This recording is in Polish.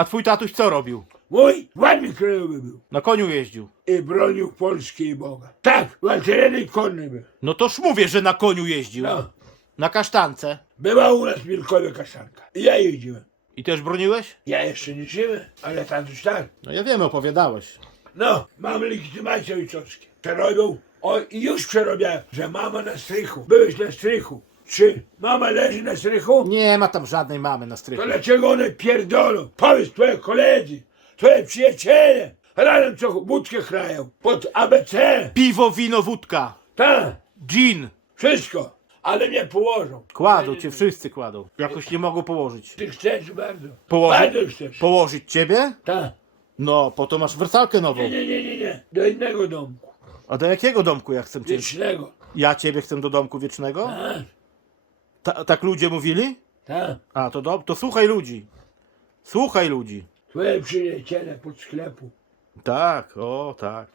A twój tatuś co robił? Mój ładny krajowy był. Na koniu jeździł. I bronił Polski i Boga. Tak, walczyny konny był. No toż mówię, że na koniu jeździł. No. Na kasztance. Była u nas w Milkowie kaszanka. I ja jeździłem. I też broniłeś? Ja jeszcze nie żywy, ale tatuś tak. No ja wiem, opowiadałeś. No, mam legitymację ojcowską. Przerobił. O, i już przerobiłem, że mama na strychu. Byłeś na strychu. Czy mama leży na strychu? Nie ma tam żadnej mamy na To strychu. dlaczego one pierdolą? Powiedz twoje koledzy, twoje przyjaciele. Razem co budkę chrają. Pod ABC. Piwo, wino, wódka. Tak, Gin. wszystko. Ale nie położą. Kładą cię, wszyscy kładą. Jakoś nie mogą położyć. Ty chcesz bardzo. Położyć? Bardzo chcesz. Położyć ciebie? Tak. No, po to masz wersalkę nową. Nie, nie, nie, nie, nie. Do innego domku. A do jakiego domku ja chcę cię? Wiecznego. Ja ciebie chcę do domku wiecznego? Tak, Ta, tak ludzie mówili? tak. A, to, do, to słuchaj ludzi. Słuchaj ludzi. Twoje przyjaciele pod sklepu. Tak, o tak.